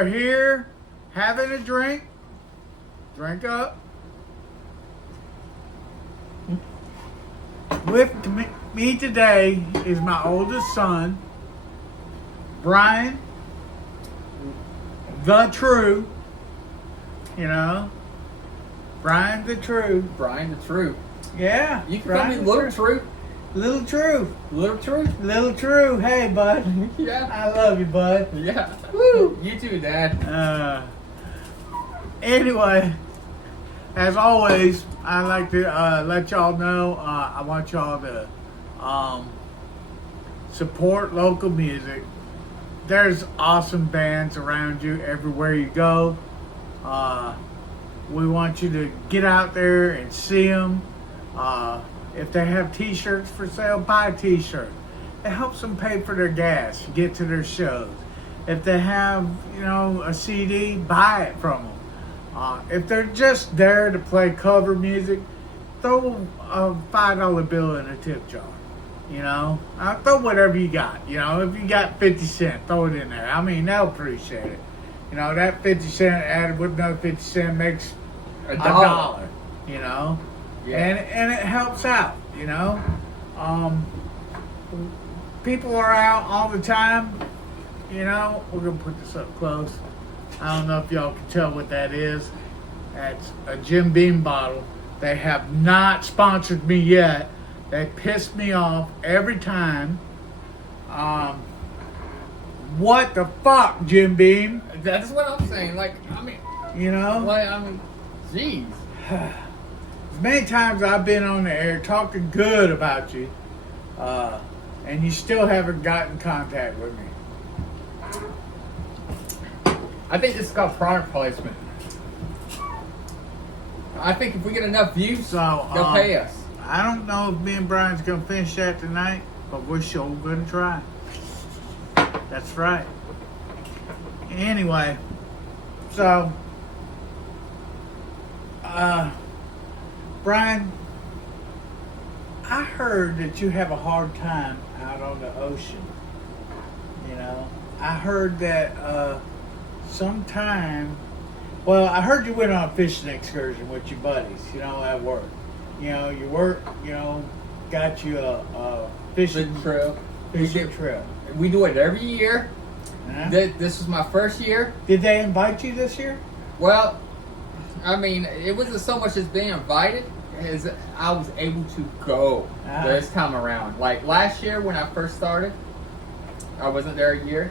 are here having a drink. Drink up. With me today is my oldest son, Brian, the True. You know, Brian the True. Brian the True. Yeah. You can call me Little True. Little True. Little True? Little True. Hey, bud. Yeah. I love you, bud. Yeah. Woo. You too, Dad. Anyway, as always, I'd like to let y'all know I want y'all to support local music. There's awesome bands around you everywhere you go. We want you to get out there and see them. If they have t-shirts for sale, buy a t-shirt. It helps them pay for their gas to get to their shows. If they have, a CD, buy it from them. If they're just there to play cover music, throw a $5 bill in a tip jar. Throw whatever you got. If you got 50 cents, throw it in there. I mean, they'll appreciate it. That 50 cent added with another 50 cent makes a dollar. Yeah. And it helps out. People are out all the time. We're gonna put this up close. I don't know if y'all can tell what that is. That's a Jim Beam bottle. They have not sponsored me yet. They piss me off every time. What the fuck, Jim Beam? That's what I'm saying. Jeez. As many times I've been on the air talking good about you, and you still haven't gotten contact with me. I think this is called product placement. I think if we get enough views, they'll pay us. I don't know if me and Brian's going to finish that tonight, but we're sure going to try. That's right. Anyway, so, Brian, I heard that you have a hard time out on the ocean. I heard that I heard you went on a fishing excursion with your buddies, at work. Your work, got you a fishing trip. Trip. We do it every year. Uh-huh. This was my first year. Did they invite you this year? Well, it wasn't so much as being invited as I was able to go this time around. Like last year when I first started, I wasn't there a year.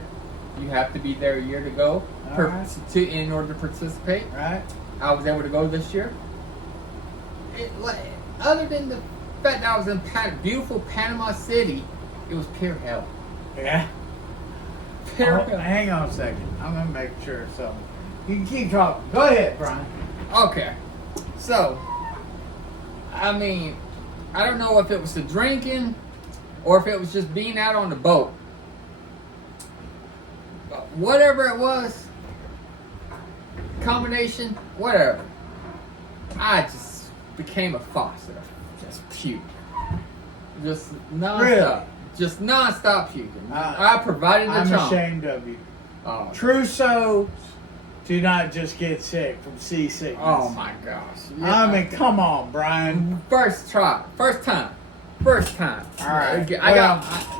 You have to be there a year to go in order to participate. Right. I was able to go this year. Other than the fact that I was in beautiful Panama City, it was pure hell. Yeah. Pure hell. Hang on a second. I'm gonna make sure of something. You can keep talking. Go ahead, Brian. Okay. So, I don't know if it was the drinking or if it was just being out on the boat. But whatever it was, combination, whatever, I just became a faucet of just puke. Just nonstop. Really? Just nonstop puking. I provided the I'm chomp. ashamed of you. Oh, Trousseaux do not just get sick from seasickness. oh my gosh. Yeah. Come on, Brian. First try. First time. All right.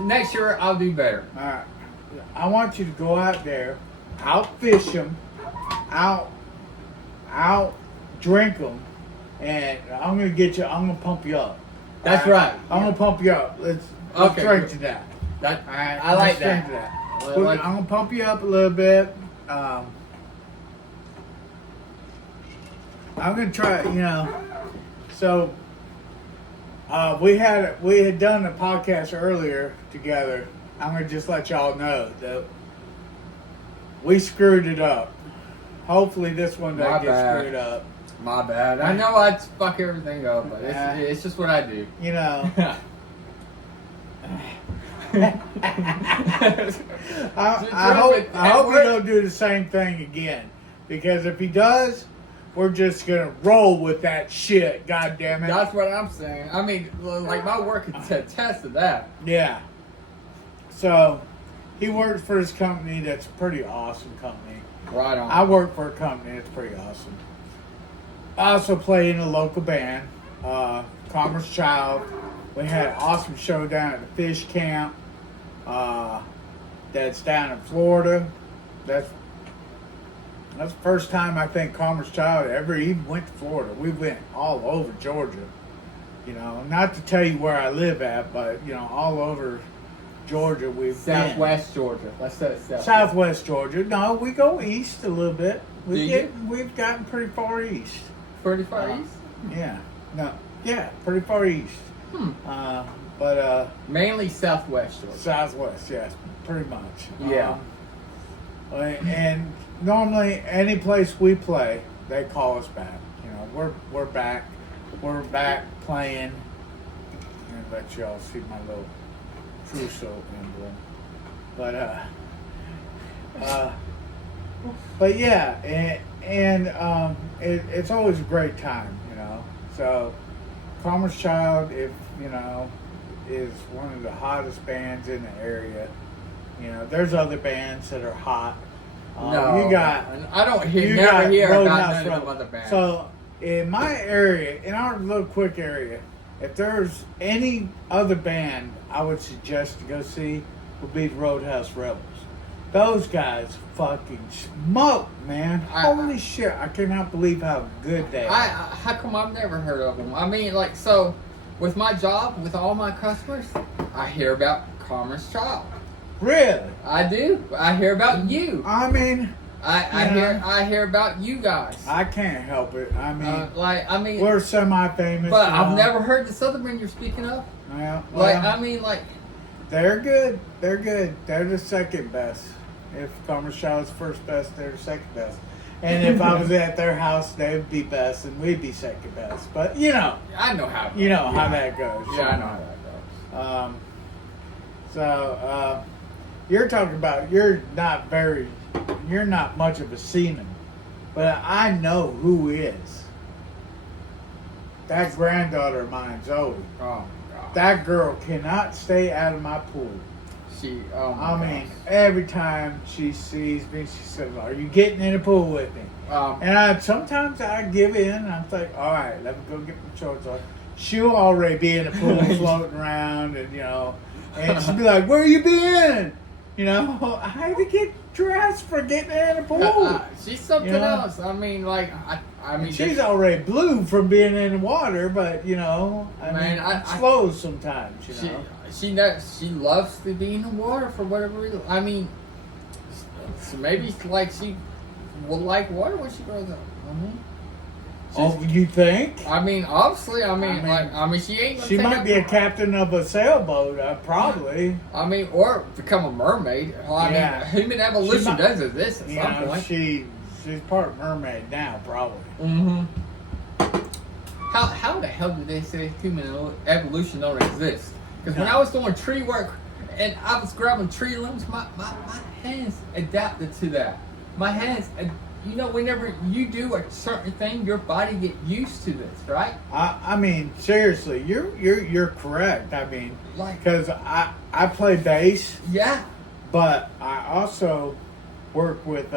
Next year I'll do better. All right. I want you to go out there, outfish them, out drink them, and I'm gonna pump you up. That's right. I'm gonna pump you up. Let's drink to that. I like that. Drink to that. I'm gonna pump you up a little bit. I'm gonna try. So we had done a podcast earlier together. I'm gonna just let y'all know that we screwed it up. Hopefully this one doesn't get screwed up. My bad. I know I'd fuck everything up, but it's just what I do. I hope he don't do the same thing again. Because if he does, we're just gonna roll with that shit. God damn it. That's what I'm saying. My work can attest to that. Yeah. So he works for his company. That's a pretty awesome company. Right on. I work for a company. It's pretty awesome. I also play in a local band, Commerce Child. We had an awesome show down at the Fish Camp. That's down in Florida. That's the first time I think Commerce Child ever even went to Florida. We went all over Georgia. You know, not to tell you where I live at, but you know, all over Georgia we've Southwest Georgia. Let's say it's been. Southwest Georgia. No, we go east a little bit. We've gotten pretty far east. Pretty far east? Yeah. No. Yeah, pretty far east. But mainly Southwest Georgia. Southwest, yes, pretty much. Yeah. And normally, any place we play, they call us back. You know, we're back. We're back playing. And let y'all see my little Trousseau emblem. But yeah, and it's always a great time, you know. So, Commerce Child, if you know, is one of the hottest bands in the area. You know, there's other bands that are hot. No, you got. I don't hear about none of other bands. So in my area, in our little quick area, if there's any other band I would suggest to go see, would be the Roadhouse Rebels. Those guys fucking smoke, man. Holy shit! I cannot believe how good they are. How come I've never heard of them? I mean, like, so with my job, with all my customers, I hear about Commerce Child. Really? I do. I hear about you. I mean, I hear about you guys. I can't help it. I mean, we're semi-famous. But I've never heard this other band you're speaking of. Yeah. They're good. They're good. They're the second best. If Commerce Child's first best, they're the second best. And if I was at their house, they'd be best, and we'd be second best. But you know, I know how. You know how that goes. Yeah, I know how that goes. So you're talking about you're not much of a seaman, but I know who is. That granddaughter of mine, Zoe. Oh God. That girl cannot stay out of my pool. I mean, every time she sees me, she says, "Are you getting in the pool with me?" And sometimes I give in. And I'm like, "All right, let me go get my shorts on." She'll already be in the pool floating around, and you know, and she'll be like, "Where you been?" You know, I had to get dressed for getting in the pool. She's something else. I mean, like, I mean, she's already blue from being in the water, but you know, I mean, slow sometimes. You know, she loves to be in the water for whatever reason. I mean, so maybe like she will like water when she grows up. Oh, you think? I mean, obviously. I mean, she ain't. She might be a captain of a sailboat, probably. I mean, or become a mermaid. I mean, human evolution does this at some point. She's part mermaid now, probably. Mm-hmm. How the hell did they say human evolution don't exist? Because when I was doing tree work and I was grabbing tree limbs, my hands adapted to that. My hands. You know, whenever you do a certain thing, your body get used to this, right? I mean, seriously, you're correct. I mean, because I play bass. Yeah. But I also work with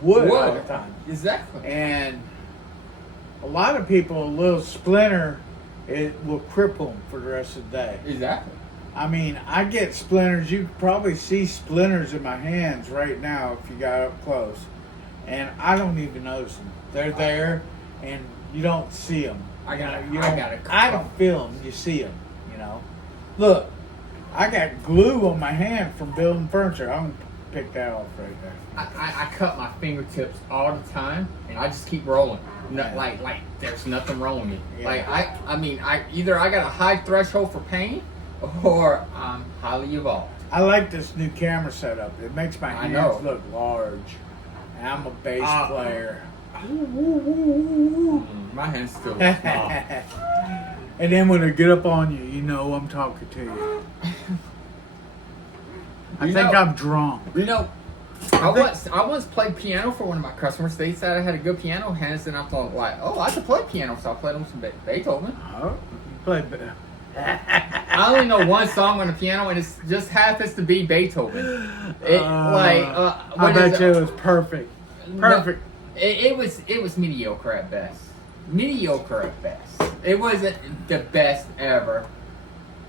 wood all the time. Exactly. And a lot of people, a little splinter, it will cripple them for the rest of the day. Exactly. I mean, I get splinters. You can probably see splinters in my hands right now if you got up close. And I don't even notice them. They're there, and you don't see them. I don't feel them. You see them. You know. Look, I got glue on my hand from building furniture. I'm gonna pick that off right there. I cut my fingertips all the time, and I just keep rolling. Like there's nothing wrong with me. Yeah. Like I mean, either I got a high threshold for pain, or I'm highly evolved. I like this new camera setup. It makes my hands look large. I'm a bass player. My hand's still small. And then when I get up on you, you know I'm talking to you. I think I'm drunk. You know, I once played piano for one of my customers. They said I had a good piano hands, and I thought, like, oh, I could play piano, so I played them some Beethoven. Oh, you played I only know one song on the piano, and it just happens to be Beethoven. I bet you it was perfect. Perfect. It was mediocre at best. Mediocre at best. It wasn't the best ever,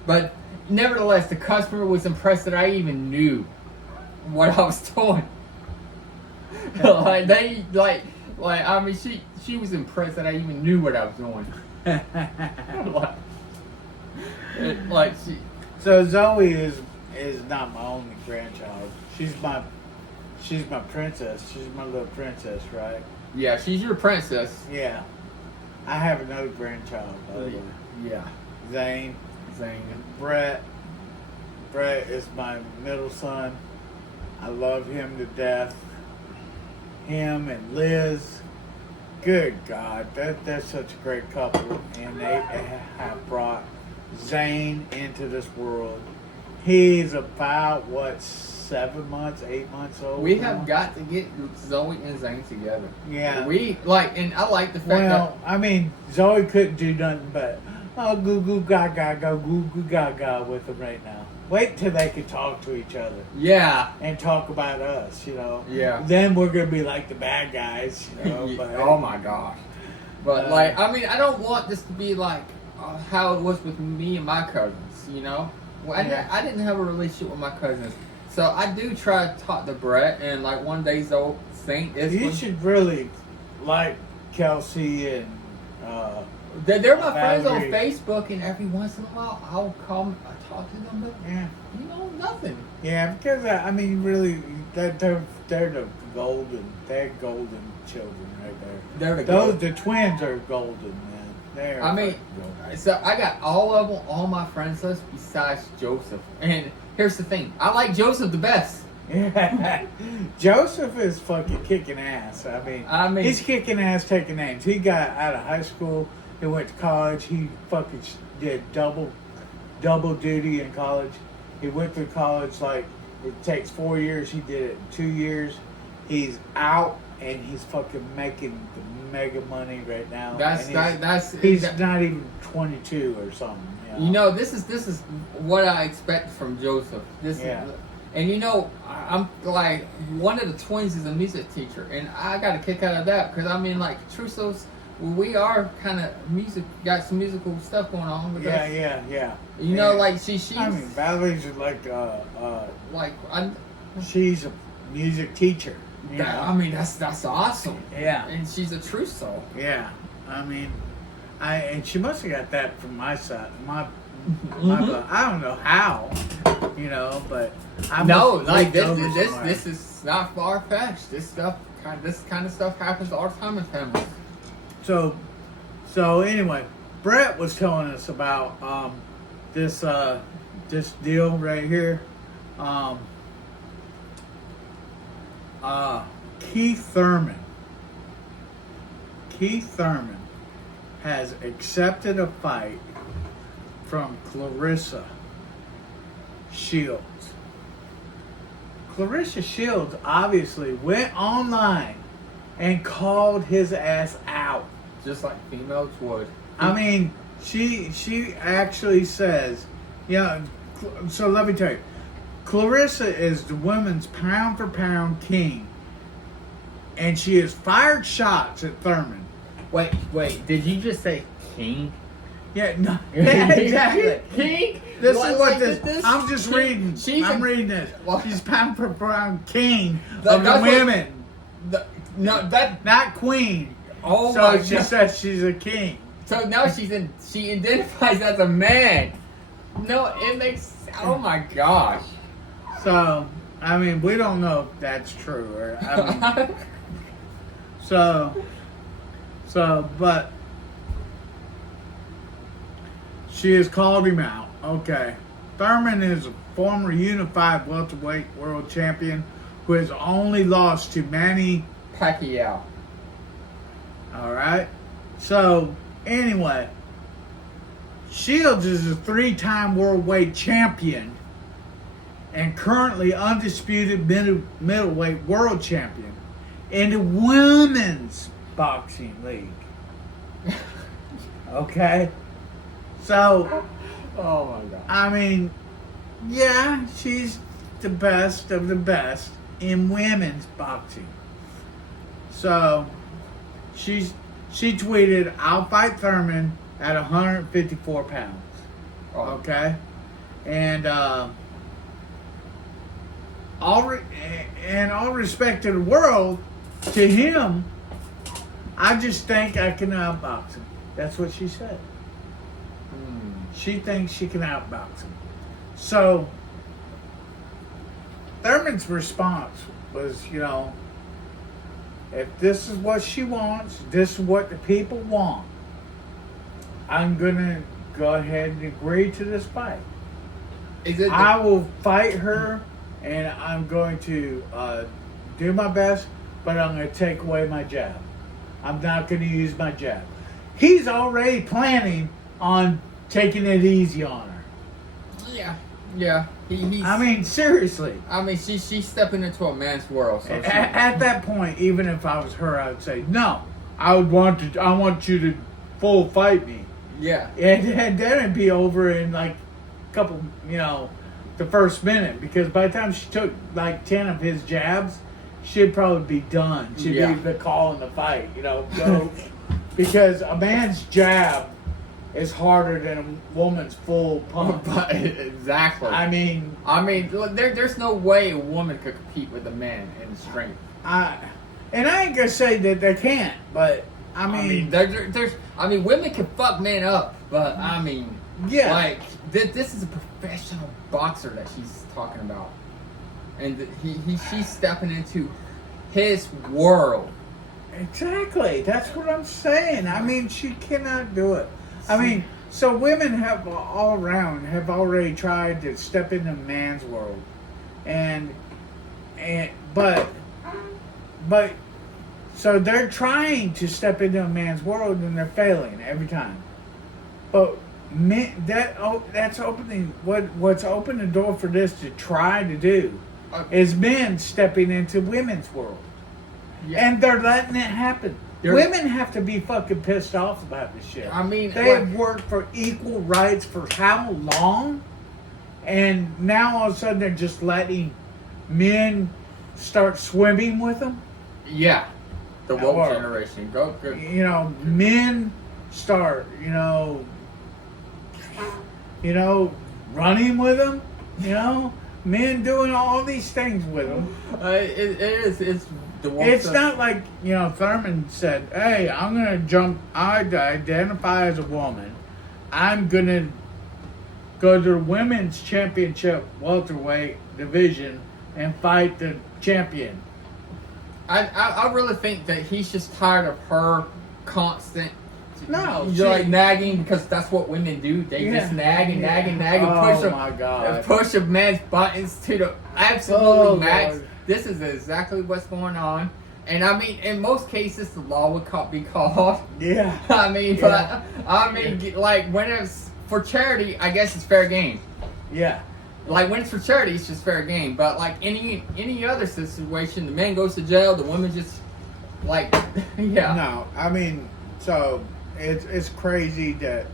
but nevertheless, the customer was impressed that I even knew what I was doing. I mean, she was impressed that I even knew what I was doing. So Zoe is not my only grandchild. She's my princess. She's my little princess, right? Yeah, she's your princess. Yeah. I have another grandchild, by the way. Yeah. Zane. Brett is my middle son. I love him to death. Him and Liz. Good God, they're such a great couple, and they have brought Zane into this world. He's about 7 months, 8 months old. We have got to get Zoe and Zane together. Yeah. And I like the fact that. Well, I mean, Zoe couldn't do nothing but goo goo gaga, go goo goo gaga with them right now. Wait till they can talk to each other. Yeah. And talk about us, Yeah. Then we're gonna be like the bad guys, But, oh my gosh. But I mean, I don't want this to be like how it was with me and my cousins. Well, I didn't have a relationship with my cousins, so I do try to talk to Brett, and like one day Zoe Saint is. You should really like Kelsey and. They're my friends on Facebook, and every once in a while I'll call, I talk to them, but nothing. Yeah, because I mean, really, they're the golden children right there. The twins are golden, man. So I got all of them on my friends list besides Joseph, and here's the thing: I like Joseph the best. Yeah. Joseph is fucking kicking ass. I mean, he's kicking ass, taking names. He got out of high school. He went to college. He fucking did double duty in college. He went through college like it takes 4 years. He did it in 2 years. He's out and he's fucking making the mega money right now. He's not even 22 or something. This is what I expect from Joseph. And I'm like, one of the twins is a music teacher, and I got a kick out of that because I mean, like Trusso's, we are kind of got some musical stuff going on. With us. Yeah. Like she's. I mean, Valerie's she's a music teacher. I mean, that's awesome. Yeah. And she's a Trusso. Yeah. I mean, and she must have got that from my side, my. I don't know how, but this is not far fetched. This kind of stuff happens all the time in families. So anyway, Brett was telling us about this deal right here. Keith Thurman has accepted a fight from Clarissa Shields. Clarissa Shields obviously went online and called his ass out. Just like females would. I mean, she actually says, so let me tell you, Clarissa is the women's pound for pound king. And she has fired shots at Thurman. Wait, did you just say king? Yeah, no, exactly. King? This is what this. I'm just reading. I'm reading this. Well, she's pound for pound king of the women. Not queen. Oh so my God. She says she's a king. So now she identifies as a man. No, it makes. Oh my gosh. So I mean, we don't know if that's true or. I mean, but. She has called him out. Okay. Thurman is a former unified welterweight world champion who has only lost to Manny Pacquiao. All right. So, anyway, Shields is a 3-time world weight champion and currently undisputed middleweight world champion in the women's boxing league. Okay? So, oh my God. I mean, yeah, she's the best of the best in women's boxing. So she tweeted, "I'll fight Thurman at 154 pounds." Oh. Okay, and in all respect to the world, to him, I just think I can outbox him. That's what she said. She thinks she can outbox him. So Thurman's response was, if this is what she wants, this is what the people want, I'm gonna go ahead and agree to this fight. I will fight her, and I'm going to do my best, but I'm going to take away my jab. I'm not going to use my jab. He's already planning on taking it easy on her. Yeah. I mean, seriously. I mean, she's stepping into a man's world. So at that point, even if I was her, I would say, no, I want you to full fight me. Yeah. And then it'd be over in like a couple, the first minute, because by the time she took like 10 of his jabs, she'd probably be done. She'd be calling the fight, go. Because a man's jab is harder than a woman's full punch. Exactly. I mean, there's no way a woman could compete with a man in strength. And I ain't gonna say that they can't, but there's women can fuck men up, but yeah, this is a professional boxer that she's talking about, and she's stepping into his world. Exactly, that's what I'm saying. I mean, she cannot do it. I mean, so women have all around have already tried to step into man's world, but so they're trying to step into a man's world and they're failing every time. But that's opening what's opened the door for this to try to do is men stepping into women's world, and they're letting it happen. Women have to be fucking pissed off about this shit. They've worked for equal rights for how long? And now all of a sudden they're just letting men start swimming with them? Yeah. The woke generation. Go. Men start, running with them, men doing all these things with them. It's not like, Thurman said, hey, I'm going to jump, I identify as a woman. I'm going to go to the women's championship welterweight division and fight the champion. I really think that he's just tired of her constant nagging, because that's what women do. They just nag and push a man's buttons to the absolute max. God. This is exactly what's going on. And in most cases, the law would be called. Yeah. When it's for charity, I guess it's fair game. Yeah. When it's for charity, it's just fair game. But any other situation, the man goes to jail, the woman just No, so it's crazy that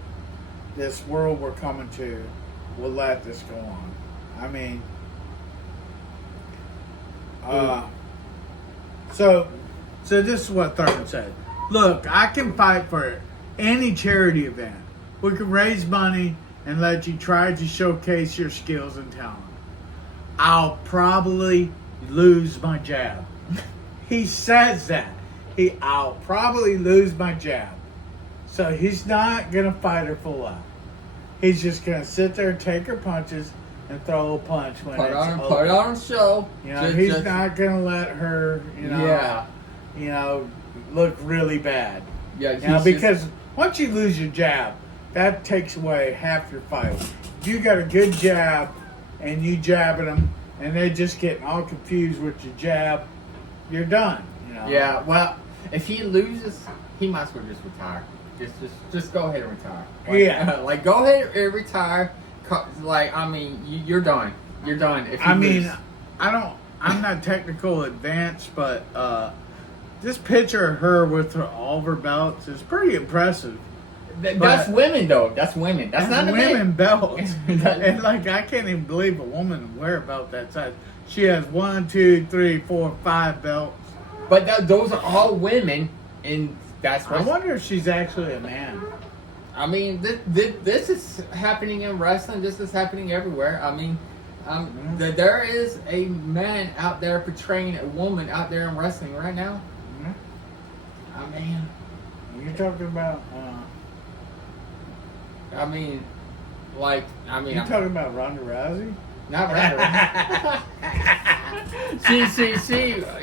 this world we're coming to will let this go on. So this is what Thurman said. Look, I can fight for any charity event. We can raise money and let you try to showcase your skills and talent. I'll probably lose my jab. He says that. I'll probably lose my jab. So he's not going to fight her full out. He's just going to sit there and take her punches and throw a punch when put it on show. He's not going to let her, look really bad. Yeah, because once you lose your jab, that takes away half your fight. If you got a good jab and you jabbing them and they're just getting all confused with your jab, you're done. Yeah, well, if he loses, he might as well just retire. Just go ahead and retire. Go ahead and retire. You're done. You're done. If lose. I'm not technical advanced, but this picture of her with all of her belts is pretty impressive. That's women, though. That's women. That's not women belts. And I can't even believe a woman would wear a belt that size. She has 1, 2, 3, 4, 5 belts. But those are all women, and that's I what. wonder if she's actually a man. I mean, this is happening in wrestling. This is happening everywhere. I mean, there is a man out there portraying a woman out there in wrestling right now. Mm-hmm. I mean, You're talking about. I mean, like, I mean, You're talking about Ronda Rousey? not Ronda.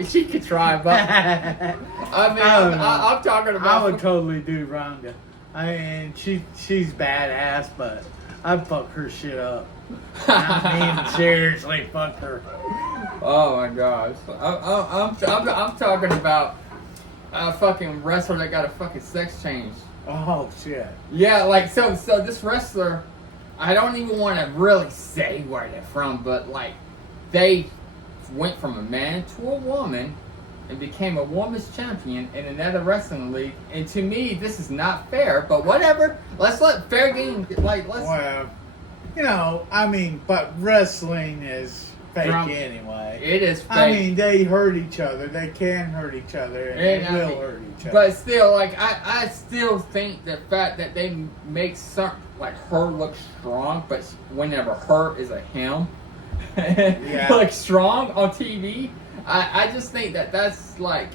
she could try, but I mean, I'm talking about. I would totally do Ronda. I mean, she's badass, but I'd fuck her shit up. I mean, seriously, fuck her. Oh my gosh, I'm talking about a fucking wrestler that got a fucking sex change. Oh shit. Yeah, like so this wrestler, I don't even want to really say where they're from, but like they went from a man to a woman and became a woman's champion in another wrestling league. And to me, this is not fair, but whatever. Let's let fair game, like, let's. Well, you know, I mean, but wrestling is fake From- anyway. It is fake. I mean, they hurt each other. They can hurt each other, and they And I will mean, hurt each other. But still, like, I still think the fact that they make some, like, her look strong, but whenever her is a him, Yeah. like, strong on TV, I just think that that's, like,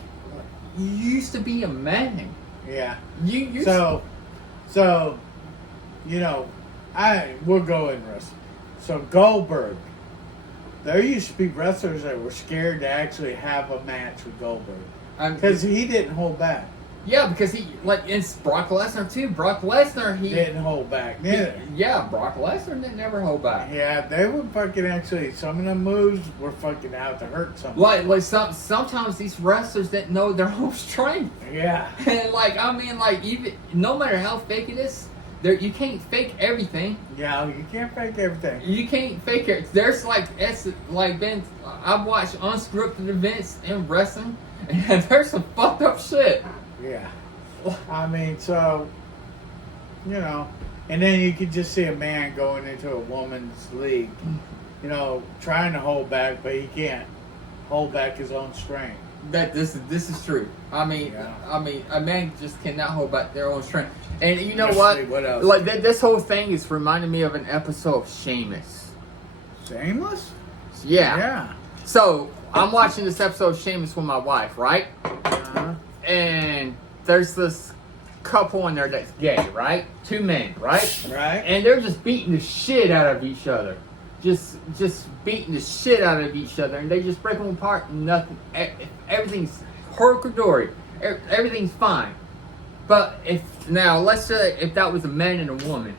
you used to be a man. Yeah. You used So, you know, we'll go in wrestling. So Goldberg, there used to be wrestlers that were scared to actually have a match with Goldberg because he didn't hold back. yeah, because he, like, it's Brock Lesnar, too. Brock Lesnar, he Didn't hold back neither. yeah, Brock Lesnar didn't never hold back. Yeah, they were fucking actually. Some of the moves were fucking out to hurt somebody. Like sometimes these wrestlers didn't know their own strength. Yeah. And like, I mean, like, even no matter how fake it is, you can't fake everything. Yeah, you can't fake everything. You can't fake it. There's been I've watched unscripted events in wrestling, and there's some fucked up shit. Yeah. I mean, so, you know, and then you could just see a man going into a woman's league, you know, trying to hold back, but he can't hold back his own strength. That this is true. I mean, Yeah. a man just cannot hold back their own strength. And you know Let's what? see, what else? Like this whole thing is reminding me of an episode of Shameless. Shameless? Yeah. Yeah. So I'm watching this episode of Shameless with my wife, right? Uh-huh. And there's this couple in there that's gay, right? Two men, right? Right? And they're just beating the shit out of each other. Just beating the shit out of each other, and they just break them apart. And nothing, everything's horror-dory. Everything's fine. But let's say if that was a man and a woman,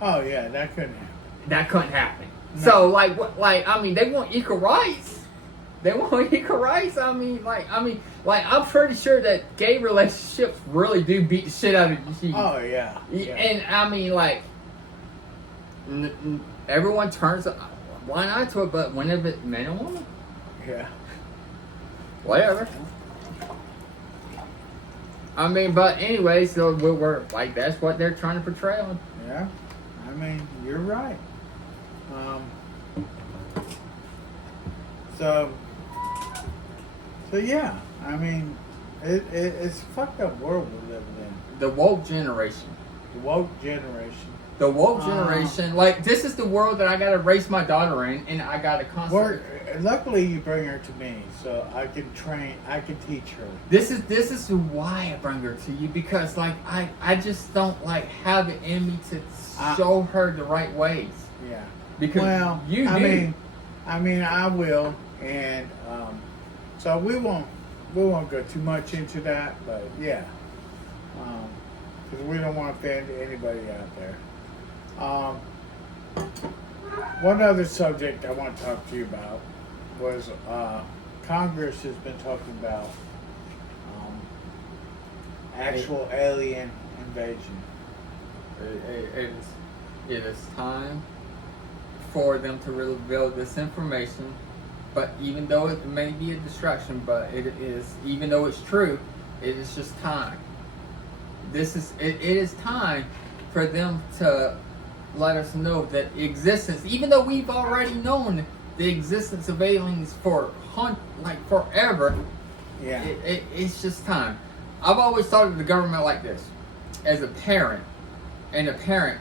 Oh, yeah, that couldn't happen. that couldn't happen. No. So I mean, they want equal rights. They want equal rights. I mean, I'm pretty sure that gay relationships really do beat the shit out of you. Oh, yeah. Yeah. And I mean, like, everyone turns one eye to it, but whenever it's man and woman, Yeah. whatever. I mean, but anyway, so we're like, that's what they're trying to portray on. Yeah. I mean, you're right. So yeah. I mean, it's a fucked up world we live in. The woke generation. The woke generation. The woke generation, like, this is the world that I gotta raise my daughter in, and I gotta constantly. Luckily, you bring her to me, so I can teach her. This is why I bring her to you, because like I just don't like have it in me to show her the right ways. Yeah. Because you do. I mean, I will, and so we won't go too much into that, but yeah, because we don't want to offend anybody out there. One other subject I want to talk to you about was Congress has been talking about actual alien invasion. It is time for them to reveal this information, but even though it may be a distraction, but it is, even though it's true, it is just time. It is time for them to let us know that existence, even though we've already known the existence of aliens for forever, Yeah. It's just time. I've always thought of the government like this. As a parent, and a parent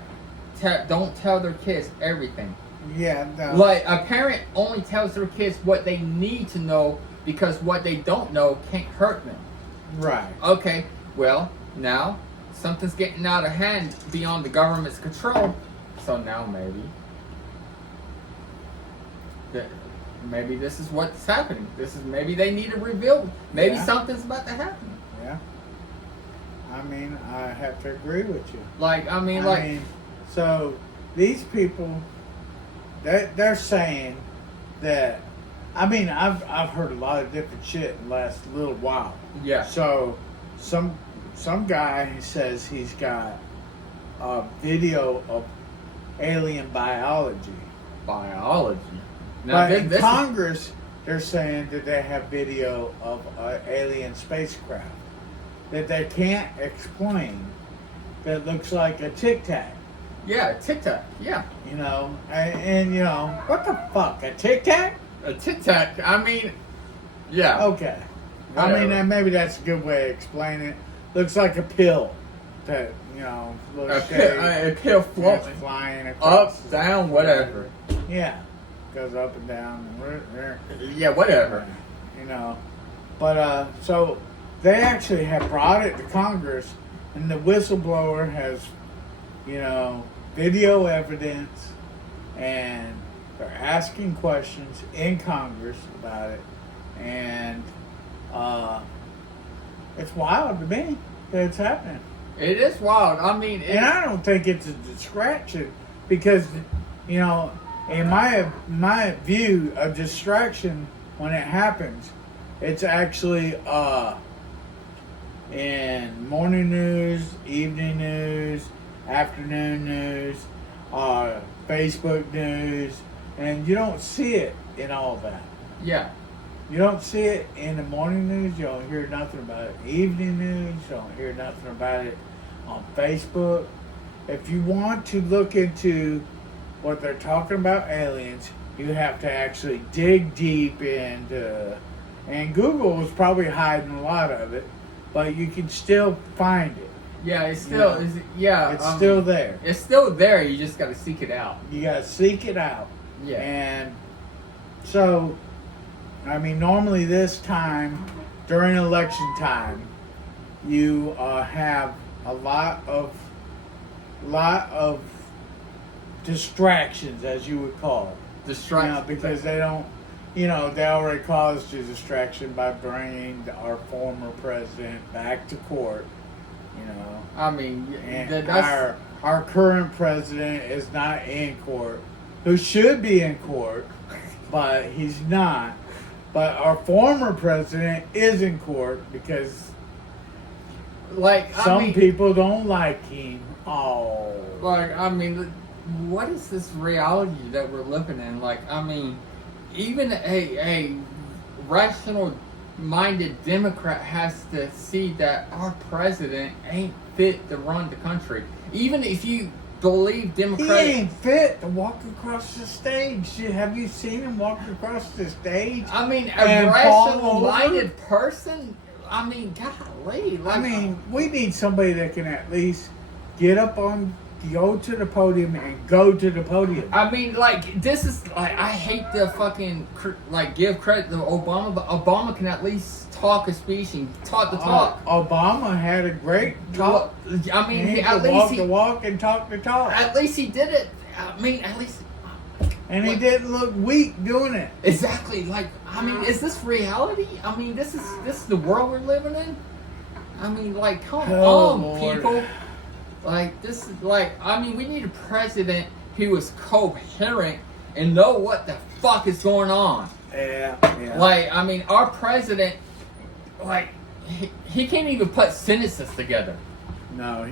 don't tell their kids everything. Yeah, no. Like, a parent only tells their kids what they need to know because what they don't know can't hurt them. Right. Okay, well, now something's getting out of hand beyond the government's control. So now maybe this is what's happening. Maybe they need to reveal. Maybe something's about to happen. Yeah. I mean, I have to agree with you. So these people, they're saying that. I mean, I've heard a lot of different shit in the last little while. Yeah. So some guy says he's got a video of alien biology. Biology. But in Congress, they're saying that they have video of alien spacecraft that they can't explain. That looks like a Tic Tac. Yeah, Tic Tac. Yeah. You know, and you know, what the fuck, a Tic Tac? A Tic Tac. I mean, yeah. Okay. Whatever. I mean, maybe that's a good way to explain it. Looks like a pill that, you know, a pill floating, flying across. Up, down, whatever. Yeah. Goes up and down. Yeah, whatever. You know. But, so they actually have brought it to Congress, and the whistleblower has, you know, video evidence, and they're asking questions in Congress about it, and it's wild to me that it's happening. It is wild. I mean, and I don't think it's a distraction because, you know, in my view of distraction when it happens, it's actually in morning news, evening news, afternoon news, Facebook news, and you don't see it in all that. Yeah. You don't see it in the morning news. You don't hear nothing about it. Evening news. You don't hear nothing about it on Facebook. If you want to look into what they're talking about aliens, you have to actually dig deep into. And Google is probably hiding a lot of it, but you can still find it. Yeah, it's still it's still there. It's still there. You just got to seek it out. You got to seek it out. Yeah. And so, I mean, normally this time, during election time, you have a lot of distractions, as you would call it. Distractions. You know, because they don't, you know, they already caused you distraction by bringing our former president back to court. You know. I mean, and our current president is not in court, who should be in court, but he's not. But our former president is in court because some people don't like him. Oh. Like, I mean, what is this reality that we're living in? Like, I mean, even a rational-minded Democrat has to see that our president ain't fit to run the country. Even if you believe Democrats... He ain't fit to walk across the stage. Have you seen him walk across the stage? I mean, a rational-minded person? I mean, golly. Like, I mean, we need somebody that can at least get up on... go to the podium and go to the podium. I mean, like, this is, like, I hate to fucking, like, give credit to Obama, but Obama can at least talk a speech and talk the talk. Obama had a great talk. I mean, he at could least walk the walk and talk the talk. At least he did it. I mean, at least. And he didn't look weak doing it. Exactly. Like, I mean, is this reality? I mean, this is the world we're living in? I mean, like, come on, Lord. people. Like, this is, like, I mean, we need a president who is coherent and know what the fuck is going on. Yeah. Like, I mean, our president, like, he can't even put sentences together. No,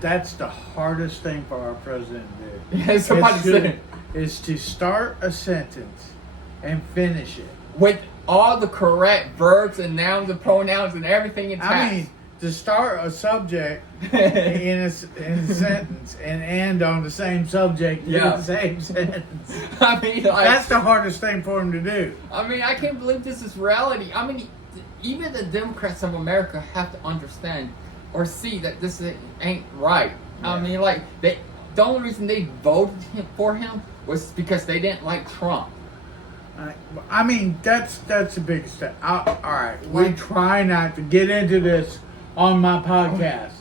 that's the hardest thing for our president to do. Yeah, somebody said is to start a sentence and finish it. With all the correct verbs and nouns and pronouns and everything intact. I mean, to start a subject in a sentence and end on the same subject in Yeah. the same sentence. I mean, like, That's the hardest thing for him to do. I mean, I can't believe this is reality. I mean, even the Democrats of America have to understand or see that this ain't right. I Yeah. mean, like, the only reason they voted for him was because they didn't like Trump. I mean, that's a big step. All right, we try not to get into this on my podcast,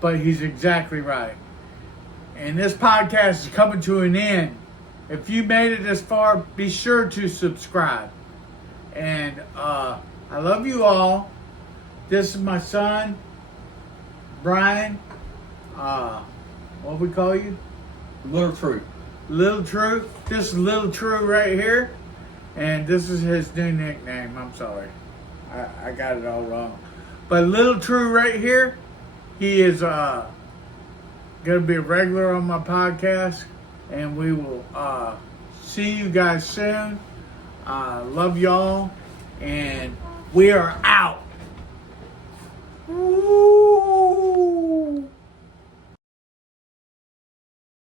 but he's exactly right. And this podcast is coming to an end. If you made it this far, be sure to subscribe. And I love you all. This is my son, Brian. What we call you? Little truth. Little True. This is Little True right here. And this is his new nickname. I'm sorry. I got it all wrong. But Little True right here, he is going to be a regular on my podcast. And we will see you guys soon. Love y'all. And we are out.